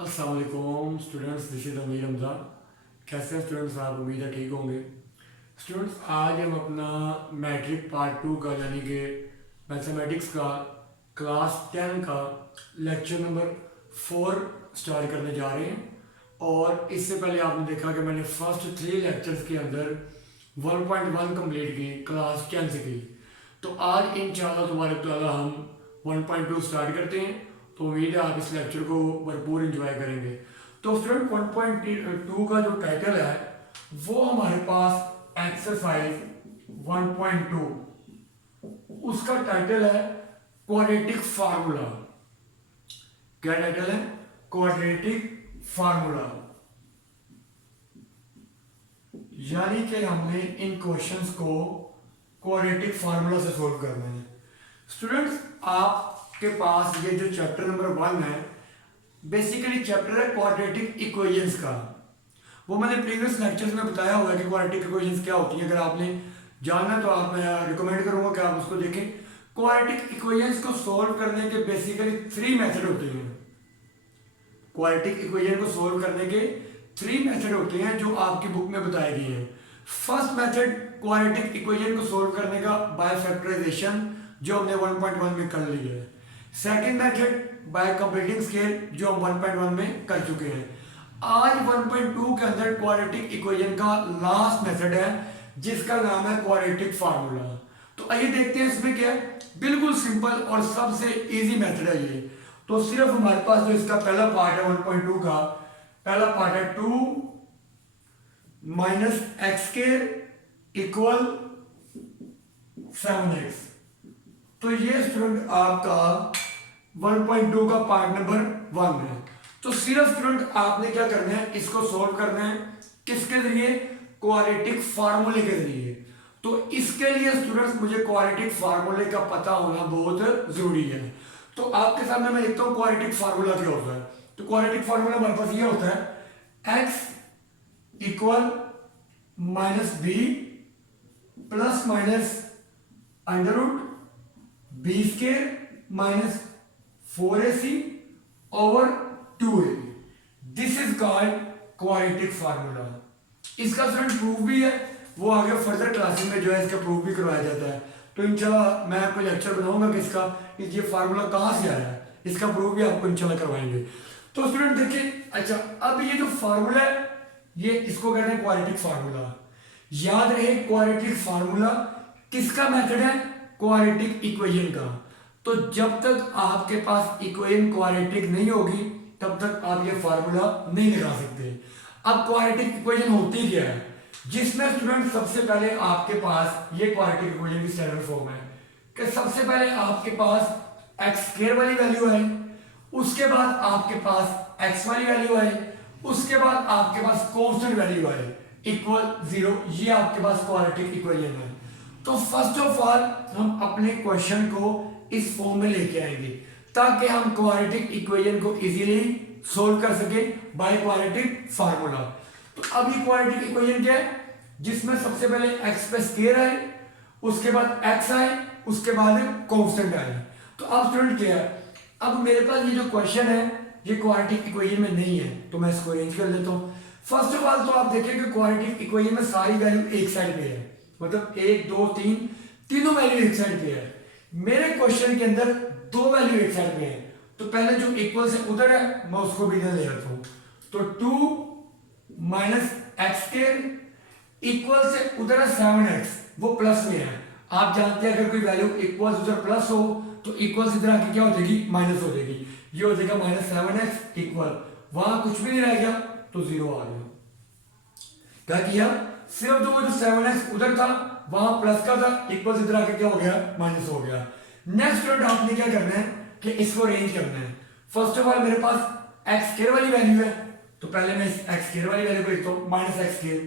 अस्सलाम वालेकुम students, this is Amir Hamza. कैसे हैं स्टूडेंट्स? आप उम्मीद है ठीक होंगे। स्टूडेंट्स, आज हम अपना मैट्रिक पार्ट 2 का यानी कि मैथमेटिक्स का क्लास 10 का लेक्चर नंबर 4 स्टार्ट करने जा रहे हैं। और इससे पहले आपने देखा कि मैंने फर्स्ट 3 लेक्चर्स के अंदर 1.1 कंप्लीट की, क्लास 10 से की। तो आज इंशाअल्लाह तुम्हारे ताला हम 1.2 स्टार्ट करते हैं। तो उम्मीद है आप इस लेक्चर को भरपूर एंजॉय करेंगे। तो स्टूडेंट 1.2 का जो टाइटल है वो हमारे पास एक्सरसाइज 1.2, उसका टाइटल है क्वाड्रेटिक फार्मूला। क्या टाइटल है? Quadratic formula. यानी कि हमने इन क्वेश्चंस को क्वाड्रेटिक फार्मूला से सोल्व करना है। स्टूडेंट्स, आपके पास ये जो चैप्टर नंबर 1 है, बेसिकली चैप्टर है क्वाड्रेटिक इक्वेशंस का। वो मैंने प्रीवियस लेक्चर्स में बताया हुआ है कि क्वाड्रेटिक इक्वेशंस क्या होती हैं। अगर आपने जानना तो आप, मैं रिकमेंड करूंगा कि आप उसको देखें। क्वाड्रेटिक इक्वेशंस को सोल्व करने के बेसिकली 3 मेथड होते हैं। क्वाड्रेटिक इक्वेशन को सोल्व करने के 3 मेथड होते हैं जो आपकी बुक में बताए गए हैं। फर्स्ट मेथड क्वाड्रेटिक इक्वेशन को सोल्व करने का बाय फैक्टराइजेशन, जो हमने 1.1 में कर लिया है। Second method by completing scale, जो हम 1.1 में कर चुके हैं। आज 1.2 के अंदर क्वाड्रेटिक इक्वेशन का लास्ट मेथड है जिसका नाम है क्वाड्रेटिक फार्मूला। तो आइए देखते हैं इसमें क्या है। बिल्कुल सिंपल और सबसे इजी मेथड है ये। तो सिर्फ हमारे पास जो इसका पहला पार्ट है 1.2 का, पहला पार्ट है 2 minus x square equal 7x। तो ये स्टूडेंट आपका 1.2 का पार्ट नंबर 1 है। तो सिर्फ स्टूडेंट आपने क्या करना है, इसको सोल्व करना है किसके जरिए? क्वाड्रेटिक फार्मूले के जरिए। तो इसके लिए स्टूडेंट्स मुझे क्वाड्रेटिक फार्मूले का पता होना बहुत जरूरी है। तो आपके सामने मैं लिखता हूं क्वाड्रेटिक फार्मूला क्या होता है। तो क्वाड्रेटिक फार्मूला हमारे पास ये होता है x equal minus b plus minus under root b square minus 4ac over 2a। This is called quadratic formula. इसका स्टूडेंट प्रूफ भी है, वो आगे फर्दर क्लासेस में जो है इसका प्रूफ भी करवाया जाता है। तो इंशाल्लाह मैं आपको लेक्चर बनाऊंगा कि इसका ये फार्मूला कहाँ से आया है, इसका प्रूफ भी आपको इंशाल्लाह करवाएंगे। तो स्टूडेंट देखिए, अच्छा अब ये जो फार्मूला है ये इसको कहते हैं क्वाड्रेटिक फार्मूला। याद रहे क्वाड्रेटिक फार्मूला किसका मेथड है? क्वाड्रेटिक इक्वेशन का। तो जब तक आपके पास इक्वेशन क्वाड्रेटिक नहीं होगी तब तक आप ये फार्मूला नहीं लगा सकते। अब क्वाड्रेटिक इक्वेशन होती क्या है, जिसमें स्टूडेंट सबसे पहले आपके पास ये क्वाड्रेटिक इक्वेशन की स्टैंडर्ड फॉर्म है कि सबसे पहले आपके पास एक्स स्क्वायर वाली वैल्यू है, उसके बाद आपके पास एक्स वाली वैल्यू है, उसके बाद आपके पास कांस्टेंट वैल्यू है इक्वल 0। ये आपके पास क्वाड्रेटिक इक्वेशन है। तो फर्स्ट ऑफ ऑल हम अपने क्वेश्चन को इस फॉर्म में लेके आएंगे ताकि हम क्वाड्रेटिक इक्वेशन को इजीली सोल्व कर सके बाय क्वाड्रेटिक फार्मूला। तो अब ये क्वाड्रेटिक इक्वेशन क्या है, जिसमें सबसे पहले x पे स्क्वायर आए, उसके बाद x आए, उसके बाद कांस्टेंट आए। तो अब स्टूडेंट क्या है, अब मेरे पास ये जो क्वेश्चन है ये क्वाड्रेटिक इक्वेशन में नहीं है, तो मैं इसको अरेंज कर लेता हूँ। फर्स्ट ऑफ ऑल तो आप देखिए कि क्वाड्रेटिक इक्वेशन में सारी वैल्यू एक साइड पे है, मतलब 1 2 3 तीनों वैल्यू एक साइड पे है। मेरे क्वेश्चन के अंदर 2 वैल्यू एक साइड पे है, तो पहले जो इक्वल से उधर है मैं उसको भी इधर ले आता हूं। तो 2 माइनस एक्स स्क्वायर इक्वल से उधर है 7x, वो प्लस में है। आप जानते हैं अगर कोई वैल्यू इक्वल उधर प्लस हो तो इक्वल से इधर आके क्या हो जाएगी? माइनस हो जाएगी। ये हो जाएगा माइनस 7x इक्वल, वहां कुछ भी नहीं रह गया तो 0 आ गया। क्या किया? सिर्फ जो 7x उधर था वहां प्लस का था, इक्वल से इधर आके क्या हो गया? माइनस हो गया। नेक्स्ट स्टूडेंट आपने क्या करना है कि इसको अरेंज करना है। फर्स्ट ऑफ ऑल मेरे पास एक्स स्क्वायर वाली वैल्यू है, तो पहले मैं इस एक्स स्क्वायर वाली वैल्यू को लिखता हूं माइनस एक्स स्क्वायर,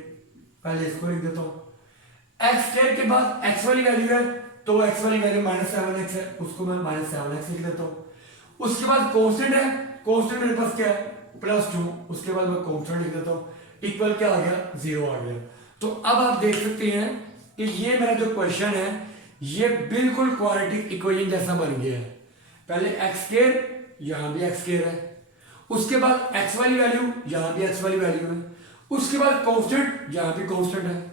पहले इसको लिख देता हूं। एक्स स्क्वायर के बाद एक्स वाली वैल्यू है, तो एक्स वाली वैल्यू माइनस 7x है, उसको मैं माइनस 7x लिख देता हूं। उसके बाद कांस्टेंट है, कांस्टेंट मेरे पास क्या है? +2, उसके बाद मैं कांस्टेंट लिख देता हूं। इक्वल क्या आ गया? 0 आ गया। तो अब आप देख सकते हैं कि ये मेरा जो क्वेश्चन है ये बिल्कुल क्वाड्रेटिक इक्वेशन जैसा बन गया है। पहले एक्स स्क्वायर, यहां भी एक्स स्क्वायर है, उसके बाद एक्स वाली वैल्यू, यहाँ भी एक्स वाली वैल्यू है, उसके बाद कॉन्स्टेंट, यहाँ भी कॉन्स्टेंट है।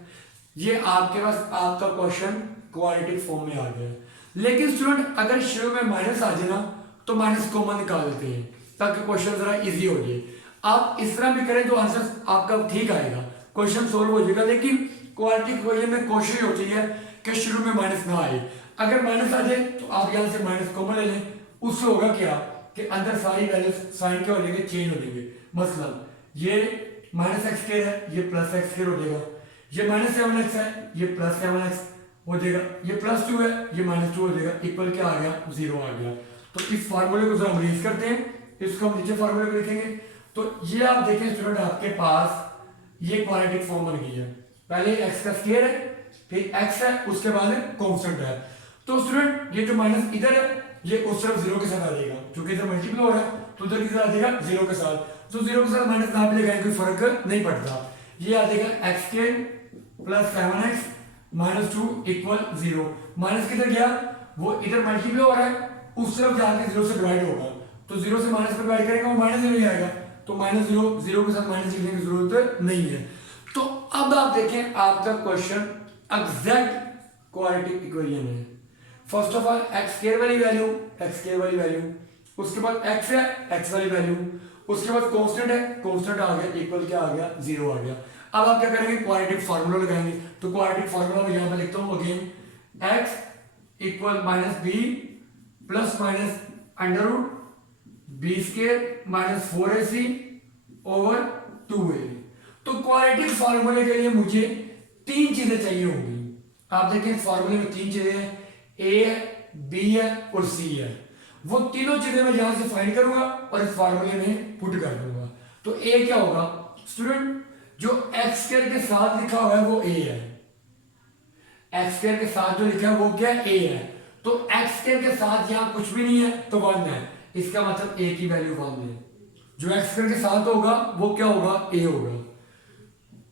ये आपके पास आपका क्वेश्चन क्वाड्रेटिक फॉर्म में आ गया है। लेकिन स्टूडेंट अगर शुरू में माइनस आ जाए ना तो माइनस कॉमन निकाल देते हैं ताकि क्वेश्चन जरा इजी हो जाए। आप इस तरह भी करें तो आंसर आपका ठीक आएगा, क्वेश्चन सोल्व हो जाएगा। लेकिन क्वाड्रेटिक इक्वेशन में कोशिश होती है कि शुरू में माइनस ना आए। अगर माइनस आ जाए तो आप यहाँ से माइनस कॉमन ले लें, उससे होगा क्या कि अंदर सारी वैल्यू साइन क्या हो जाएंगे, चेंज हो जाएंगे। मतलब ये माइनस एक्स स्क्वायर है, ये प्लस एक्स स्क्वायर हो जाएगा, ये माइनस 7x है, ये प्लस 7x हो जाएगा, ये प्लस 2 है, ये माइनस 2 हो जाएगा, इक्वल क्या आ गया, 0 आ गया। तो इस फार्मूले को जरा हम रीज करते हैं, इसको हम नीचे फार्मूले को लिखेंगे। तो ये आप देखें स्टूडेंट आपके पास ये क्वाड्रेटिक फॉर्म बन गई है। पहले x का स्क्वायर है, फिर x है, उसके बाद कांस्टेंट है। तो स्टूडेंट ये जो माइनस इधर है ये उस तरफ 0 के साथ आ जाएगा, क्योंकि इधर मल्टीप्लाई हो रहा है तो उधर किधर आ जाएगा 0 के साथ। तो 0 के साथ माइनस ना भी लगाएं कोई फर्क नहीं पड़ता। ये आ जाएगा x के plus 7x minus 2 equal 0। Minus किधर गया, वो इधर मल्टीप्लाई हो रहा है, उस तरफ जाके 0 से डिवाइड होगा, तो 0 से माइनस में डिवाइड करेंगे वो माइनस 0 ही आएगा। तो माइनस 0, 0 के साथ माइनस लिखने की जरूरत नहीं है। तो अब आप देखें आपका क्वेश्चन एग्जैक्ट क्वाड्रेटिक इक्वेशन है। First of all x square वाली वैल्यू, एक्स स्क्वायर वाली वैल्यू, उसके बाद एक्स है, एक्स वाली वैल्यू, उसके बाद कांस्टेंट है, कांस्टेंट आ गया, इक्वल क्या आ गया, 0 आ गया। अब आप क्या करेंगे, क्वाड्रेटिक फार्मूला लगाएंगे। तो क्वाड्रेटिक फार्मूला मैं यहां पे लिखता हूं again, x equal minus b plus minus under root b square minus 4ac over 2a। तो क्वाड्रेटिक फार्मूले के लिए मुझे 3 चीजें चाहिए होंगी। आप देखें फार्मूले में 3 चीजें हैं, a है, b है और c है। वो तीनों चीजें मैं यहां से फाइंड करूंगा और इस फार्मूले में पुट कर दूंगा। तो a क्या होगा स्टूडेंट, जो एक्स स्क्वायर के साथ लिखा हुआ है वो a है, एक्स स्क्वायर के साथ जो लिखा है वो क्या है, a है। तो एक्स स्क्वायर के साथ यहां कुछ भी नहीं है तो 1 है, इसका मतलब a की वैल्यू 1 है। जो एक्स स्क्वायर के साथ होगा वो क्या होगा, a होगा।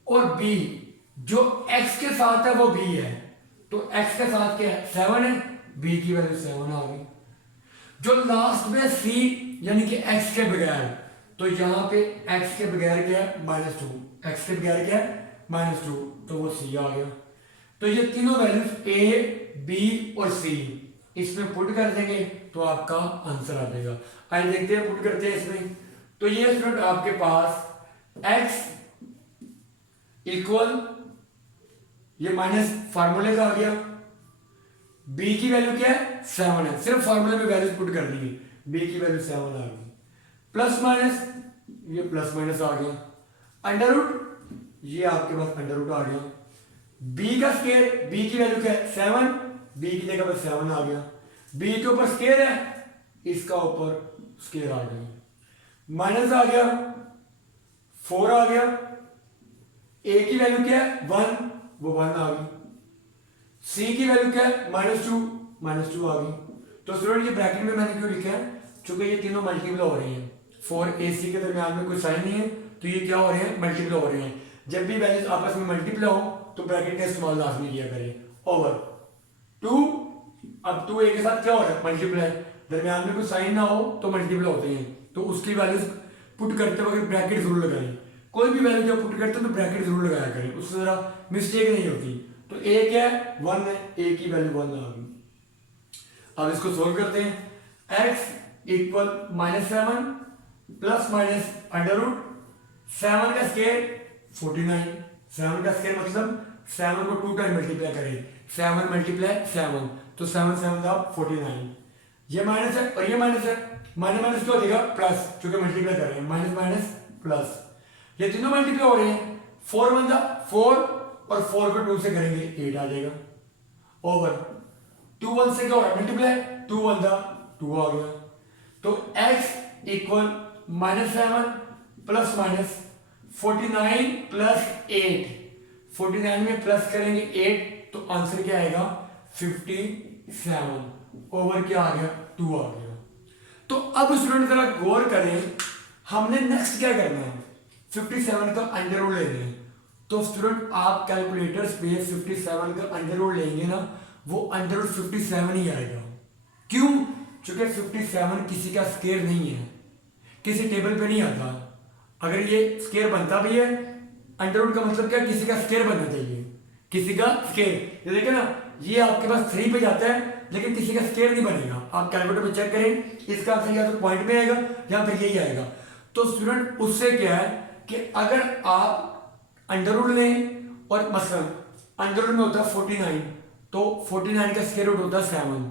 और b जो x के साथ है वो b है, तो x के साथ क्या है, 7 है, b की वैल्यू 7 आ गई। जो लास्ट में c यानी कि x के बगैर, तो यहां पे x के बगैर क्या है, -2, x के बगैर क्या है, -2, तो वो c आ गया। तो ये तीनों वैल्यूज a, b और c इसमें पुट कर देंगे तो आपका आंसर आ जाएगा। आइए देखते हैं पुट करते हैं इसमें। तो ये स्टूडेंट आपके पास x इक्वल, ये माइनस फार्मूले का आ गया, b की वैल्यू क्या है, 7 है, सिर्फ फार्मूले में वैल्यूज पुट कर दी, b की वैल्यू 7 आ गई, प्लस माइनस ये प्लस माइनस आ गया, अंडर रूट ये आपके पास अंडर रूट आ गया, b का स्क्वायर, b की वैल्यू क्या है 7, b की जगह पर 7 आ गया, b के ऊपर स्क्वायर है, इसका ऊपर स्क्वायर आ गया, माइनस आ गया, 4 आ गया, a की वैल्यू क्या है 1, वो 1 आ गई, c की वैल्यू क्या है -2 आ गई। तो स्टूडेंट ये ब्रैकेट में मैंने क्यों लिखा है, क्योंकि ये तीनों मल्टीप्लाई हो रही हैं, 4ac के दरमियान में कोई साइन नहीं है तो ये क्या हो रहे हैं, मल्टीप्लाई हो रहे हैं। जब भी वैल्यूज आपस में मल्टीप्लाई हो तो ब्रैकेट का इस्तेमाल लाजमी किया करें। ओवर 2, अब 2a के साथ क्या हो रहा है, मल्टीप्लाई, दरमियान में कोई साइन ना हो तो मल्टीप्लाई होते हैं, तो उसकी वैल्यूज पुट करते वक्त ब्रैकेट जरूर लगाएं। कोई भी वैल्यू जब पुट करते हैं तो ब्रैकेट जरूर लगाया करें, उससे जरा मिस्टेक नहीं होती। तो a क्या है 1 है, a की वैल्यू 1 आ गई। अब इसको सोल्व करते हैं, x equal -7 plus minus under root 7 का स्क्वायर 49, 7 का स्क्वायर मतलब 7 को 2 टाइम मल्टीप्लाई करें, 7 मल्टीप्लाई 7, तो 7 7 का 49, ये माइनस है और ये माइनस है, माइनस माइनस क्या हो जाएगा प्लस, क्योंकि मल्टीप्लाई कर रहे हैं, माइनस माइनस प्लस, ये तीनों मल्टीप्लाई हो रहे हैं, 4 1 जा 4 और 4 को 2 से करेंगे 8 आ जाएगा, ओवर 2 1 से क्या हो रहा है मल्टीप्लाई, 2 1 जा 2 आ गया। तो x equal -7 plus minus 49 plus 8, 49 में प्लस करेंगे 8 तो आंसर क्या आएगा 57, ओवर क्या आ गया 2 आ गया। तो अब स्टूडेंट जरा गौर करें, हमने नेक्स्ट क्या करना है, 57 का अंडर रूट लेना है। तो स्टूडेंट आप कैलकुलेटर्स पे 57 का अंडर रूट लेंगे ना, वो अंडर रूट 57 ही आएगा। क्यों, क्योंकि 57 किसी का स्क्वायर नहीं है, किसी टेबल पे नहीं आता। अगर ये स्केयर बनता भी है, अंडर रूट का मतलब क्या, किसी का स्केयर बनना चाहिए, किसी का स्केयर। ये देखे ना, ये आपके पास 3 पे जाता है लेकिन किसी का स्केयर नहीं बनेगा। आप कैलकुलेटर में चेक करें, इसका आंसर या तो पॉइंट में आएगा या फिर यही आएगा। तो स्टूडेंट उससे क्या है कि अगर आप अंडर रूट लें और मसलन अंडर रूट में होता है 49, तो 49 का स्केयर रूट होता है 7।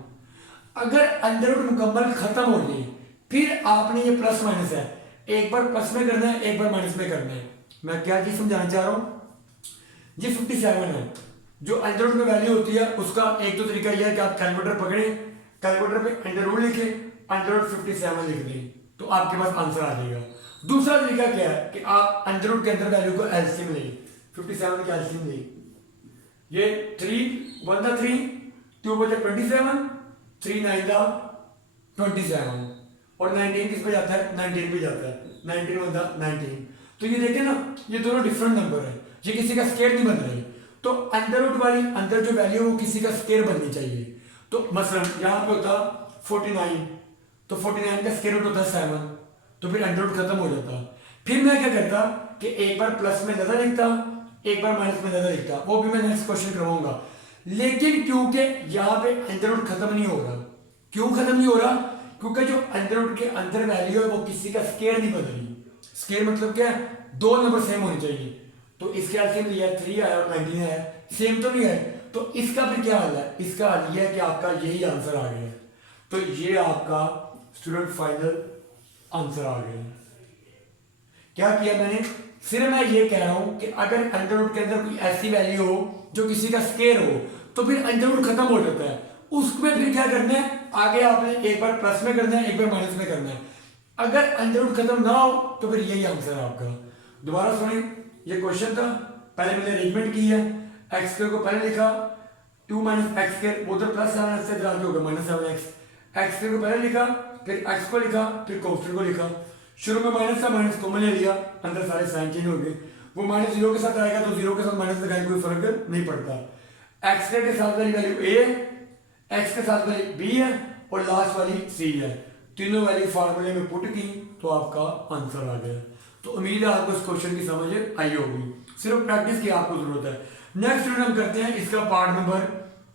अगर अंडर रूट मुकम्मल खत्म हो जाए, फिर आपने ये प्लस माइनस है, एक बार प्लस में करना है, एक बार माइनस में करना है। मैं क्या चीज समझाना चाह रहा हूं, जी 57 है, जो अंडर रूट में वैल्यू होती है उसका एक तो तरीका यह है कि आप कैलकुलेटर पकड़े, कैलकुलेटर पे अंडर रूट लिखे, अंडर रूट 57 लिख दें, तो आपके पास आंसर आ जाएगा। दूसरा तरीका क्या है कि आप अंडर रूट के अंदर वैल्यू को एलसीएम लें, 57 का एलसीएम लें। ये 3 1 दा 3, 2 बचा 27, 3 9 दा 27 और 19 किस पे जाता है, 19 पे जाता है, 19 1 दा 19। तो ये देखें ना, ये दोनों डिफरेंट नंबर है, ये किसी का स्केयर नहीं बन रही। तो अंडर रूट वाली अंदर जो वैल्यू है वो किसी का स्केयर बननी चाहिए। तो मसलन यहाँ पे होता 49, तो 49 का स्केयर रूट होता है 7, तो फिर अंडर रूट खत्म हो जाता। फिर मैं क्या करता कि एक बार प्लस में ज्यादा लिखता, एक बार माइनस में ज्यादा लिखता, वो भी मैं नेक्स्ट क्वेश्चन करवाऊंगा। लेकिन क्योंकि यहाँ पे अंडर रूट खत्म नहीं हो रहा, क्यों खत्म नहीं हो रहा, क्योंकि जो अंडर रूट के अंदर वैल्यू है वो किसी का स्केयर नहीं बन रही। स्केयर मतलब क्या है, 2 नंबर सेम होने चाहिए। तो इसके एलसीएम लिया 3 आया और 19 आया, सेम तो नहीं है। तो इसका फिर क्या हाल है, इसका हाल ये है कि आपका यही आंसर आ गया। तो ये आपका स्टूडेंट फाइनल आंसर आ गया। क्या किया मैंने, सिर्फ मैं ये कह रहा हूं कि अगर अंडर रूट के अंदर कोई ऐसी वैल्यू हो जो किसी का स्केयर हो, तो फिर अंडर रूट खत्म हो जाता है। उसमें फिर क्या करना है, आगे आपने एक बार प्लस में करना है, एक बार माइनस में करना है। अगर अंडर रूट खत्म ना हो तो फिर यही आंसर है आपका। दोबारा सुनिए, ये क्वेश्चन था, पहले मैंने अरेंजमेंट की है, एक्स स्क्वायर को पहले लिखा, 2 माइनस एक्स स्क्वायर, उधर प्लस 7 से इधर होगा माइनस 7x, एक्स स्क्वायर को पहले लिखा, फिर एक्स को लिखा, फिर कांस्टेंट को लिखा। शुरू में माइनस था, माइनस कॉमन ले लिया, अंदर सारे साइन चेंज हो गए। वो माइनस 0 के साथ आएगा तो 0 के साथ माइनस लगाएंगे, कोई फर्क नहीं पड़ता। एक्स स्क्वायर के साथ वाली वैल्यू a है, एक्स के साथ वाली b है और लास्ट वाली c है। तीनों वैल्यू फार्मूले में पुट की तो आपका आंसर आ गया। तो उम्मीद है आपको इस क्वेश्चन की समझ आई होगी, सिर्फ प्रैक्टिस की आपको जरूरत है। नेक्स्ट स्टूडेंट हम करते हैं इसका पार्ट नंबर।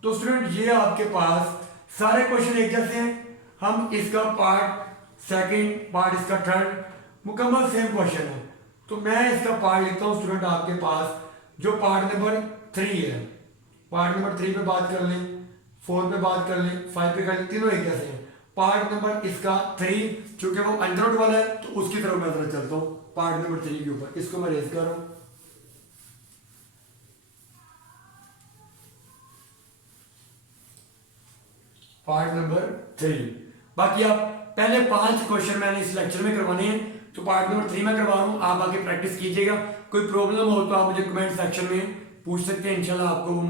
तो स्टूडेंट ये आपके पास सारे क्वेश्चन एक जैसे हैं, हम इसका पार्ट सेकंड, पार्ट इसका थर्ड, मुकम्मल सेम क्वेश्चन है। तो मैं इसका पार्ट लिखता हूँ स्टूडेंट आपके पास, जो पार्ट नंबर 3 है। पार्ट नंबर 3 पे बात कर लें, 4 पे बात कर लें, 5 पे कर लें, तीनों एक जैसे हैं। पार्ट नंबर इसका 3, चूंकि वो अंडर रूट वाला है तो उसकी तरफ मैं जरा चलता हूँ। पार्ट नंबर 3 के ऊपर इसको मैं रेज कर रहा हूँ। पार्ट नंबर 3, बाकी आप पहले 5 क्वेश्चन मैंने इस लेक्चर में करवाने हैं, तो पार्ट नंबर 3 में करवा रहा हूँ, आप आगे प्रैक्टिस कीजिएगा। कोई प्रॉब्लम हो तो आप मुझे कमेंट सेक्शन में पूछ सकते हैं, इंशाल्लाह आपको वो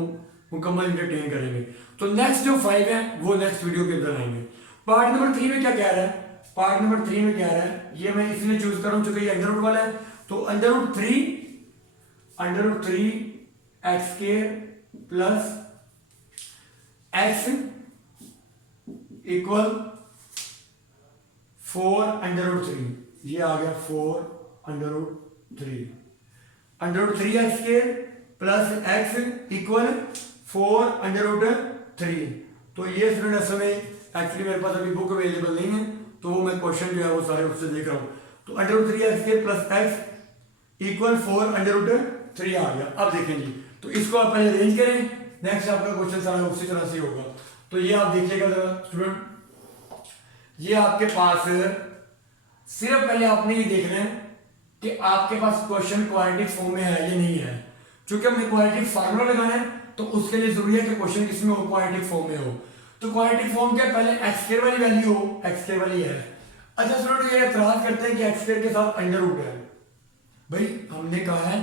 मुकम्मल इंटरटेन करेंगे। तो नेक्स्ट जो 5 है वो नेक्स्ट वीडियो के अंदर आएंगे। पार्ट नंबर 3 में क्या कह रहा है, पार्ट नंबर 3 में क्या रहा है, ये मैं इसलिए चूज कर रहा हूँ क्योंकि ये अंडर रूट वाला है। तो under root 3 x square plus x equal 4 under root 3, ये आ गया 4 under root 3, under root 3 x square plus x equal 4 under root 3। तो ये स्टूडेंट असल में एक्चुअली मेरे पास अभी बुक अवेलेबल नहीं है, तो वो मैं क्वेश्चन जो है वो सारे उससे देख रहा हूँ। तो under root 3 x square plus x equal 4 under root 3 आ गया। अब देखें जी, तो इसको आप पहले अरेंज करें, नेक्स्ट आपका क्वेश्चन सारा उसी तरह से होगा। तो ये आप देखिएगा जरा स्टूडेंट, ये आपके पास सिर्फ पहले आपने ये देखना है कि आपके पास क्वेश्चन क्वाड्रेटिक फॉर्म में है या नहीं है। चूंकि हमें क्वाड्रेटिक फार्मूला लगाना है तो उसके लिए जरूरी है कि क्वेश्चन किसमें हो, क्वाड्रेटिक फॉर्म में हो। तो क्वाड्रेटिक फॉर्म क्या, पहले एक्स स्क्वायर वाली वैल्यू हो, एक्स स्क्वायर वाली है। अच्छा स्टूडेंट, ये एतराज करते हैं कि एक्स स्क्वायर के साथ अंडर रूट है। भाई हमने कहा है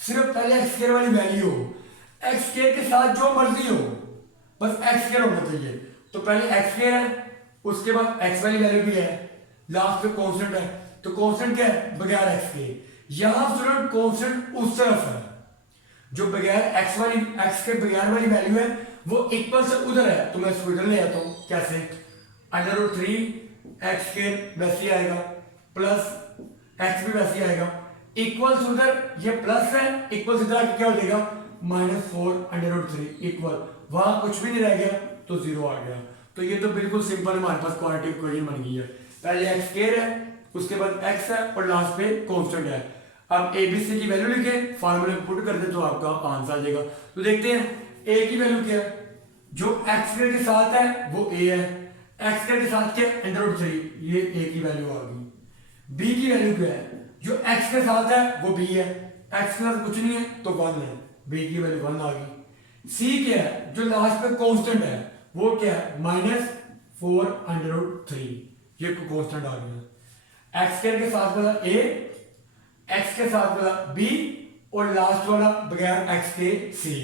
सिर्फ पहले एक्स स्क्वायर वाली वैल्यू हो, एक्स स्क्वायर के साथ जो मर्जी हो, बस एक्स स्क्वायर होना चाहिए। तो पहले एक्स स्क्वायर है, उसके बाद एक्स वाली वैल्यू भी है, लास्ट पे कांस्टेंट है। तो कांस्टेंट क्या है, बगैर एक्स के। यहां स्टूडेंट कांस्टेंट उस तरफ है, जो बगैर एक्स वाली, एक्स के बगैर वाली वैल्यू है वो इक्वल से उधर है। तो मैं इसको इधर ले आता हूं, कैसे, अंडर रूट 3 एक्स स्क्वायर वैसे आएगा, प्लस एक्स भी वैसे ही आएगा, इक्वल्स उधर ये प्लस है, इक्वल्स इधर आके क्या हो जाएगा -4√3 इक्वल, वहां कुछ भी नहीं रह गया तो 0 आ गया। तो ये तो बिल्कुल सिंपल हमारे पास क्वाड्रेटिक इक्वेशन बन गई है। पहले एक्स स्क्वायर है, उसके बाद एक्स है और लास्ट पे कांस्टेंट है। अब ए बी सी की वैल्यू लिखे, फार्मूले में पुट कर दे तो आपका आंसर आ जाएगा। तो देखते हैं ए की वैल्यू क्या है, जो एक्स स्क्वायर के साथ है वो ए है, एक्स स्क्वायर के साथ क्या √3, ये ए की वैल्यू आ गई। बी की वैल्यू क्या है, जो एक्स के साथ है वो बी है, एक्स के साथ कुछ नहीं है तो 1 है, बी की वैल्यू 1 आ गई। सी क्या है, जो लास्ट पे कांस्टेंट है वो क्या है -4√3, ये कांस्टेंट आ गया। एक्स स्क्वायर के साथ वाला ए, एक्स के साथ वाला बी और लास्ट वाला बगैर एक्स के सी।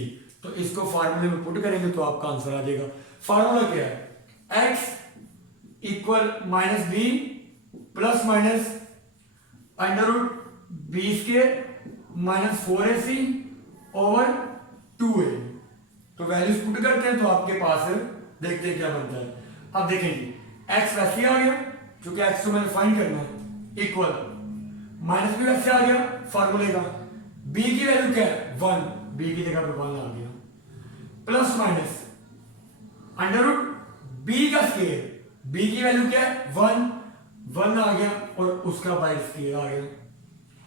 तो इसको फार्मूले में पुट करेंगे तो आपका आंसर आ जाएगा। फार्मूला क्या है, x equal -b plus minus √b² -4ac over 2a। तो वैल्यूज पुट करते हैं तो आपके पास देखते हैं क्या बनता है। अब देखेंगे x वैसे आ गया क्योंकि x को मैंने फाइंड करना है, इक्वल माइनस भी वैसे आ गया फार्मूले का, b की वैल्यू क्या है 1, b की जगह पे 1 आ गया, प्लस माइनस √b का स्क्वायर, b की वैल्यू क्या है 1 आ गया और उसका बाय स्क्वायर आ गया,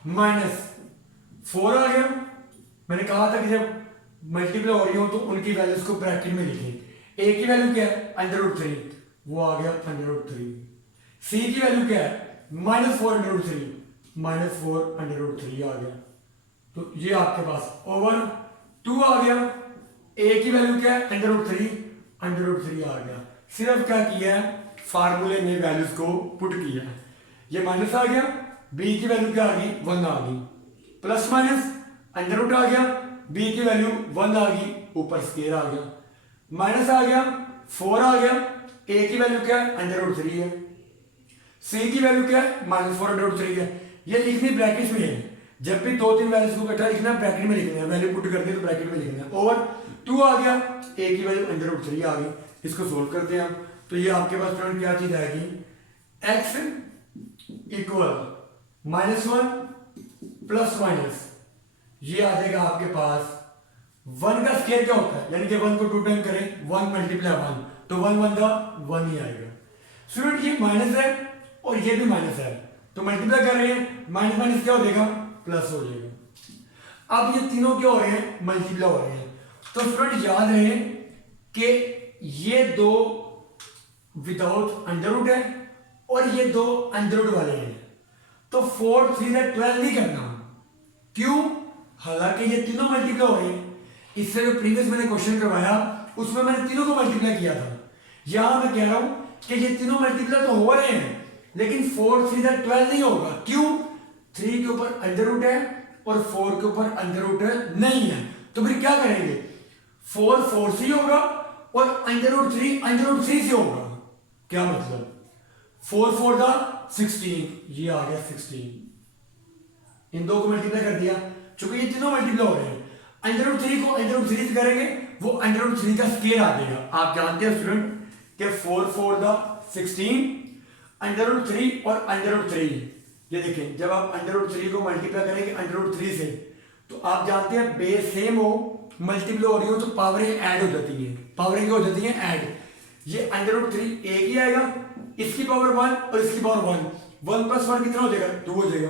-4 आ गया। मैंने कहा था कि जब मल्टीप्लाई हो रही हो तो उनकी वैल्यूज को ब्रैकेट में लिखें। a की वैल्यू क्या है √3, वो आ गया √3। c की वैल्यू क्या है -4√3, -4√3 आ गया। तो ये आपके पास ओवर 2 आ गया। a की वैल्यू क्या है √3 आ गया। सिर्फ क्या किया है, फार्मूले में वैल्यूज को पुट किया है। ये माइनस आ गया, b की वैल्यू क्या आ गई 1 आ गई, प्लस माइनस √ आ गया, b की वैल्यू 1 आ गई, ऊपर स्क्वायर आ गया, माइनस आ गया 4 आ गया, a की वैल्यू क्या है √3 है, c की वैल्यू क्या है -4√3 है। ये लिखनी ब्रैकेट में है, जब भी 2-3 वैल्यूज को इकट्ठा लिखना ब्रैकेट में लिखना है, वैल्यू पुट करनी है तो ब्रैकेट में लिखना है। ओवर 2 आ गया, a की वैल्यू √3 आ गई। इसको सोल्व करते हैं हम, तो ये आपके पास फ्रेंड क्या चीज आएगी, x इक्वल -1 प्लस माइनस, ये आ जाएगा आपके पास 1 का स्क्वायर क्या होता है, यानी कि 1 को 2 टाइम करें 1 × 1 तो 1 का 1 ही आएगा। स्टूडेंट ये माइनस है और ये भी माइनस है तो मल्टीप्लाई कर रहे हैं, माइनस माइनस क्या हो जाएगा प्लस हो जाएगा। अब ये तीनों क्या हो रहे हैं मल्टीप्लाई हो रहे हैं। तो स्टूडेंट याद रहे कि ये दो विदाउट अंडर है और ये दो अंडर वाले हैं, तो 4 3 से 12 नहीं करना। क्यों, हालांकि ये तीनों मल्टीप्लाई हो रहे हैं। इससे जो प्रीवियस मैंने क्वेश्चन करवाया उसमें मैंने तीनों को मल्टीप्लाई किया था। यहां मैं कह रहा हूं कि ये तीनों मल्टीप्लाई तो हो रहे हैं लेकिन 4 3 से 12 नहीं होगा। क्यों, 3 के ऊपर अंडर है और 4 के ऊपर अंडर नहीं है, तो फिर क्या करेंगे 4 4 से होगा और अंडर 3 से होगा। क्या मतलब 4 4 का 16, ये आ गया 16, इन दो को मल्टीप्लाई कर दिया। चूंकि ये तीनों मल्टीप्लाई हो रहे हैं, √3 को √3 से करेंगे वो √3 का स्क्वायर आ जाएगा। आप जानते हैं स्टूडेंट कि 4 4 का 16, √3 और √3, ये देखें जब आप √3 को मल्टीप्लाई करेंगे √3 से तो आप जानते हैं बेस सेम हो मल्टीप्लाई हो रही हो तो पावरें ऐड हो जाती हैं, पावरें क्या हो जाती हैं ऐड। ये √3 एक ही आएगा, इसकी पावर 1 और इसकी पावर 1 + 1 कितना हो जाएगा 2 हो जाएगा।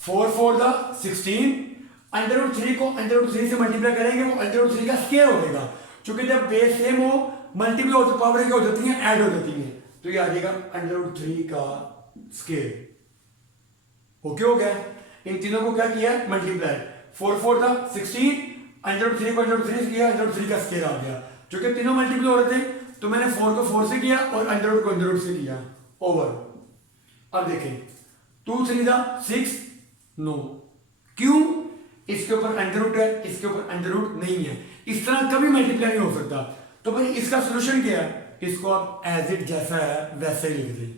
4 4 का 16, √3 को √3 से मल्टीप्लाई करेंगे वो √3 का स्क्वायर हो जाएगा। क्योंकि जब बेस सेम हो मल्टीप्लाई हो तो पावर क्या हो जाती है ऐड हो जाती है, तो ये आ जाएगा √3 का स्क्वायर। ओके हो गया। इन तीनों को क्या किया मल्टीप्लाई, 4 4 का 16, √3 को √3 से किया, √3 का स्क्वायर आ गया। क्योंकि तीनों मल्टीप्लाई हो रहे थे तो मैंने 4 को 4 से किया और √√ को √√ से किया ओवर। अब देखें 2 3 का 6, नो, क्यों, इसके ऊपर अंडर है इसके ऊपर अंडर नहीं है, इस तरह कभी मल्टीप्लाई नहीं हो सकता। तो भाई इसका सोल्यूशन क्या है, इसको आप एज इट जैसा है वैसे ही लिख दें।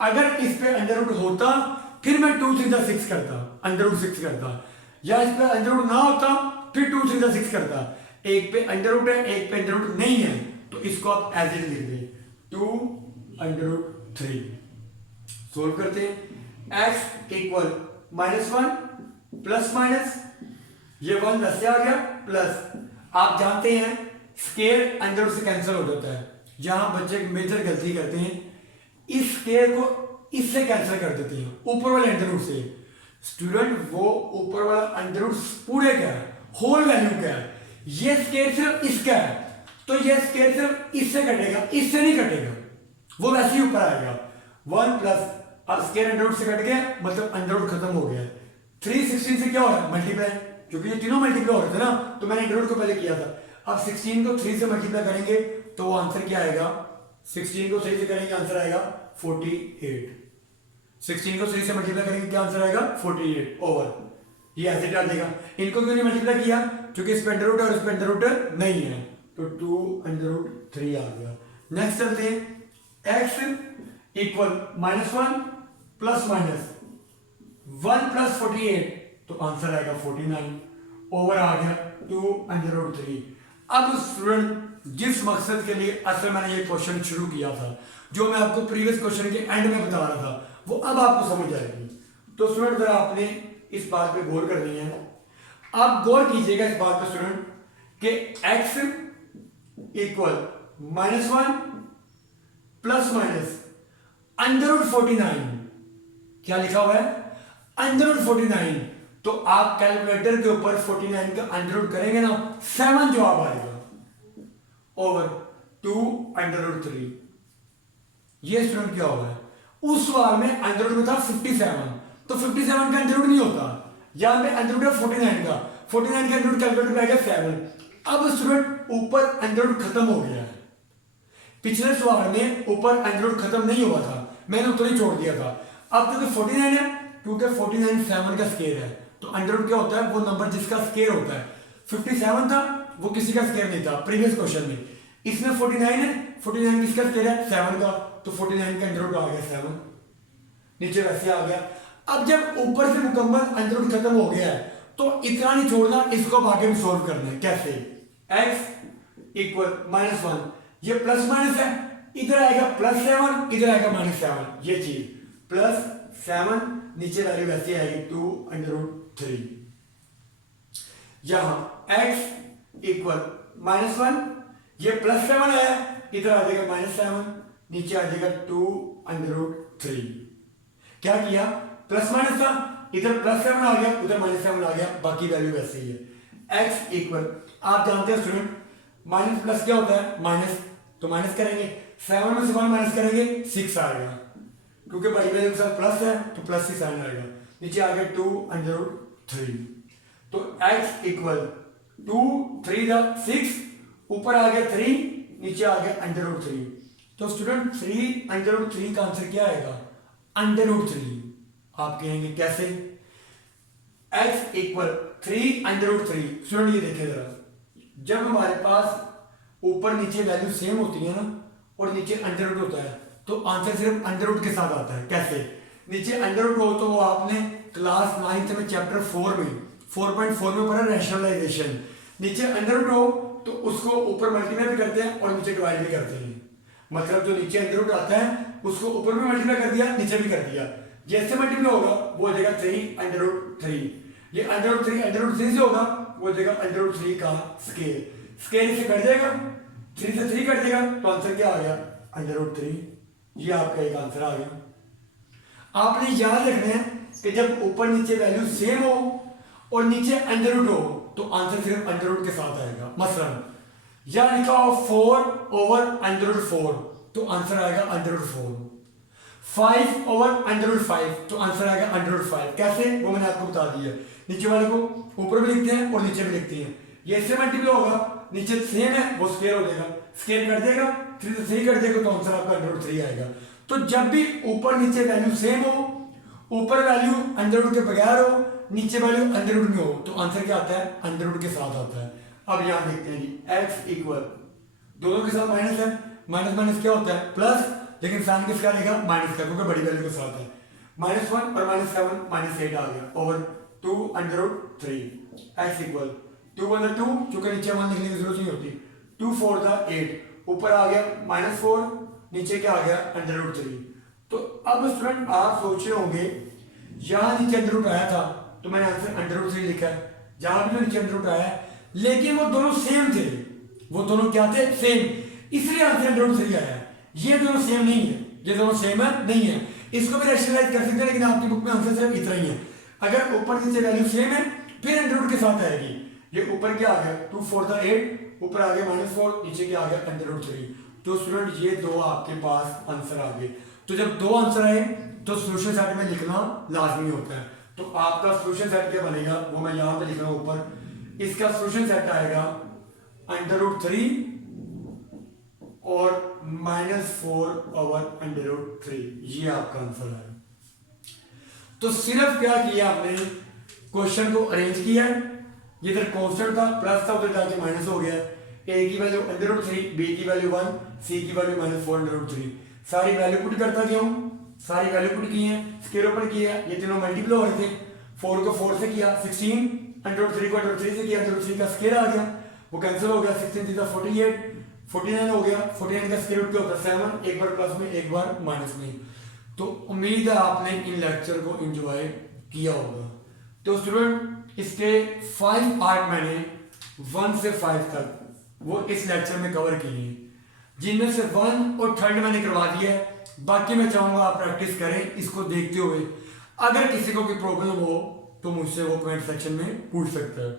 अगर इस पे अंडर होता फिर मैं 2 3 6 करता, √6 करता, या इस पे अंडर ना होता फिर 2 3 6 करता। एक पे अंडर है एक पे अंडर नहीं है तो इसको आप एज इट लिख दें 2 √3। सोल्व करते हैं। x इक्वल -1 प्लस माइनस, ये 1 10 से आ गया प्लस, आप जानते हैं स्केयर अंडर रूट से कैंसिल हो जाता है। जहां बच्चे मेजर गलती करते हैं, इस स्केयर को इससे कैंसिल कर देते हैं, ऊपर वाले अंडर रूट से। स्टूडेंट वो ऊपर वाला अंडर रूट पूरे क्या है, होल वैल्यू क्या है, ये स्केयर सिर्फ इसका है, तो ये स्केयर सिर्फ इससे कटेगा, इससे नहीं कटेगा, वो वैसे ही ऊपर आएगा। 1 प्लस, अब स्केयर अंडर रूट से कट गया, मतलब अंडर रूट खत्म हो गया। 316 से क्या हो रहा है, मल्टीप्लाई, क्योंकि ये तीनों मल्टीप्लाई हो रहे थे ना, तो मैंने अंडर रूट को पहले किया था। अब 16 को 3 से मल्टीप्लाई करेंगे तो आंसर क्या आएगा, 16 को 3 से करेंगे आंसर आएगा 48। 16 को 3 से मल्टीप्लाई करेंगे क्या आंसर आएगा 48 ओवर, ये ऐसे डाल देगा। इनको क्यों नहीं मल्टीप्लाई किया, क्योंकि इस पे अंडर रूट और इस पे अंडर रूट नहीं है, तो 2 अंडर रूट 3 आ गया। नेक्स्ट चलते हैं, x equal -1 plus minus 1 plus 48, तो आंसर आएगा 49 ओवर आ गया 2 अंडर रूट 3। अब स्टूडेंट जिस मकसद के लिए असल मैंने ये क्वेश्चन शुरू किया था, जो मैं आपको प्रीवियस क्वेश्चन के एंड में बता रहा था, वो अब आपको समझ आएगी। तो स्टूडेंट जरा आपने इस बात पे गौर करनी है, आप गौर कीजिएगा इस बात पे स्टूडेंट कि x equal -1 plus minus under root 49, क्या लिखा हुआ है अंडर रूट 49, तो आप कैलकुलेटर के ऊपर 49 का अंडर रूट करेंगे ना, 7 जवाब आएगा ओवर 2 अंडर रूट 3। ये स्टूडेंट क्या हुआ है, उस सवाल में अंडर रूट में था 57, तो 57 का अंडर रूट नहीं होता, यहां पे अंडर रूट है 49 का, 49 का अंडर रूट कैलकुलेटर में आएगा 7। अब स्टूडेंट ऊपर अंडर रूट खत्म हो गया है, पिछले सवाल में ऊपर अंडर रूट खत्म नहीं हुआ था, मैंने उतना ही छोड़ दिया था। अब क्योंकि 49 है, क्योंकि 49 7 का स्केयर है, तो अंडर रूट क्या होता है, वो नंबर जिसका स्केयर होता है। 57 था, वो किसी का स्केयर नहीं था प्रीवियस क्वेश्चन में, इसमें 49 है, 49 किसका स्केयर है 7 का, तो 49 का अंडर रूट आ गया 7, नीचे वैसे आ गया। अब जब ऊपर से मुकम्मल अंडर रूट खत्म हो गया है, तो इतना नहीं छोड़ना, इसको अब आगे में सोल्व करना है। कैसे, x इक्वल -1, ये प्लस माइनस है, इधर आएगा +7, इधर आएगा -7, ये चीज +7, नीचे वैल्यू वैसे आएगी 2 अंडर रूट 3। यहां x इक्वल -1, ये +7 है, इधर आ जाएगा -7, नीचे आ जाएगा 2 अंडर रूट 3। क्या किया, प्लस माइनस था, इधर +7 आ गया, उधर -7 आ गया, बाकी वैल्यू वैसे ही है। x इक्वल, आप जानते हैं स्टूडेंट माइनस प्लस क्या होता है माइनस, तो माइनस करेंगे, 7 में से 1 माइनस करेंगे 6 आएगा, क्योंकि बड़ी वैल्यू के साथ प्लस है तो प्लस ही साइन आएगा, नीचे आ गया 2 अंडर रूट 3। तो x इक्वल 2 3 6, ऊपर आ गया 3, नीचे आ गया अंडर रूट 3। तो स्टूडेंट 3 अंडर रूट 3 का आंसर क्या आएगा अंडर रूट 3। आप कहेंगे कैसे, x equal 3 under root 3। Student ये देखिए जरा, जब हमारे पास ऊपर नीचे वैल्यू सेम होती है ना, और नीचे अंडर रूट होता है, तो आंसर सिर्फ अंडर रूट के साथ आता है। कैसे, नीचे अंडर रूट हो तो वो आपने क्लास 9th में चैप्टर 4 में 4.4 में पढ़ा रैशनलाइजेशन, नीचे अंडर रूट हो तो उसको ऊपर मल्टीप्लाई भी करते हैं और नीचे डिवाइड भी करते हैं। मतलब जो नीचे अंडर रूट आता है उसको ऊपर भी मल्टीप्लाई कर दिया, नीचे भी कर दिया, जैसे मल्टीप्लाई होगा वो हो जाएगा 3 अंडर रूट 3। ये अंडर रूट 3 अंडर रूट 3 से होगा, वो हो जाएगा अंडर रूट 3 का स्केयर, स्केयर से कट जाएगा, 3 से 3 कट जाएगा, तो आंसर क्या आ गया अंडर रूट 3। ये आपका एक आंसर आ गया। आपने याद रखना है कि जब ऊपर नीचे वैल्यू सेम हो और नीचे अंडर रूट हो तो आंसर सिर्फ अंडर रूट के साथ आएगा। मसलन यहां लिखा हो 4 ओवर अंडर रूट 4, तो आंसर आएगा under root 4। 5 over under root 5, तो आंसर आएगा अंडर रूट 5। कैसे, वो मैंने आपको बता दिया। नीचे वाले को ऊपर भी लिखते हैं और नीचे भी लिखते हैं, ये इससे मल्टीप्लाई होगा, नीचे सेम है वो स्क्वायर हो जाएगा, स्क्वायर कट जाएगा, 3 से 3 कट जाएगा, तो आंसर आपका अंडर रूट 3 आएगा। तो जब भी ऊपर नीचे वैल्यू सेम हो, ऊपर वैल्यू अंडर रूट के बगैर हो, नीचे वैल्यू अंडर रूट में हो, तो आंसर क्या आता है अंडर रूट के साथ आता है। अब यहां देखते हैं जी, x इक्वल दोनों के साथ माइनस है, माइनस माइनस क्या होता है प्लस, लेकिन साइन किसका आएगा माइनस का, क्योंकि बड़ी वैल्यू के साथ है। -1 और -7 -8 आ गया over 2 under root 3। x equal 2 1 2, चूंकि नीचे 1 लिखने की जरूरत नहीं होती, 2 4 8, ऊपर आ गया -4, नीचे क्या आ गया अंडर रूट 3। तो अब स्टूडेंट आप सोच रहे होंगे यहाँ नीचे अंडर रूट आया था तो मैंने आंसर अंडर रूट 3 लिखा है, जहां भी तो नीचे अंडर रूट आया है, लेकिन वो दोनों सेम थे, वो दोनों क्या थे, सेम, इसलिए आंसर अंडर रूट 3 आया है। ये दोनों सेम नहीं है, ये दोनों सेम है नहीं है, इसको भी रैशनलाइज कर सकते हैं, लेकिन आपकी बुक में आंसर सिर्फ इतना ही है। अगर ऊपर नीचे वैल्यू सेम है फिर अंडर रूट के साथ आएगी। ये ऊपर क्या आ गया 2 4 द 8, ऊपर आ गया -4, नीचे क्या आ गया अंडर रूट 3। तो स्टूडेंट ये दो आपके पास आंसर आ गए। तो जब दो आंसर आए तो सोल्यूशन सेट में लिखना लाजमी होता है। तो आपका सोल्यूशन सेट क्या बनेगा वो मैं यहां पे लिख रहा हूं ऊपर। इसका सोल्यूशन सेट आएगा अंडर रूट 3 और -4/√3, ये आपका आंसर है। तो सिर्फ क्या किया आपने, क्वेश्चन को अरेंज किया, ये इधर कांस्टेंट था प्लस था, उधर जाके माइनस हो गया, ए की वैल्यू अंडर रूट 3, बी की वैल्यू 1, सी की वैल्यू -4/√3, सारी वैल्यू पुट करता गया हूं, सारी वैल्यू पुट की है, स्क्वायर ओपन किया, ये तीनों मल्टीपल हो रहे थे, 4 को 4 से किया, 16 अंडर रूट 3 को अंडर रूट 3 से किया, अंडर रूट 3 का स्क्वायर आ गया, वो कैंसिल हो गया, 16 3 48, 49 हो गया, 49 का स्क्वायर रूट क्या होता है 7, एक बार प्लस में एक बार माइनस में। तो उम्मीद है आपने इन लेक्चर को एंजॉय किया होगा। तो स्टूडेंट इसके 5 पार्ट मैंने 1 से 5 तक वो इस लेक्चर में कवर किए हैं, जिनमें से 1 और 3 मैंने करवा दिया है, बाकी मैं चाहूंगा आप प्रैक्टिस करें इसको देखते हुए। अगर किसी को कोई प्रॉब्लम हो तो मुझसे वो कमेंट सेक्शन में पूछ सकता है।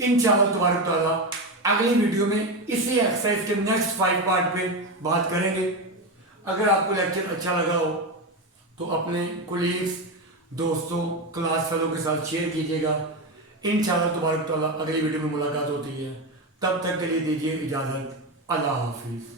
इंशाअल्लाह तबारक तआला अगली वीडियो में इसी एक्सरसाइज के नेक्स्ट 5 पार्ट पे बात करेंगे। अगर आपको लेक्चर अच्छा लगा हो तो अपने कोलीग्स, दोस्तों, क्लास फेलो के साथ शेयर कीजिएगा। इंशाअल्लाह तबारक तआला अगली वीडियो में मुलाकात होती है, तब तक के लिए दीजिए इजाज़त। अल्लाह हाफिज़।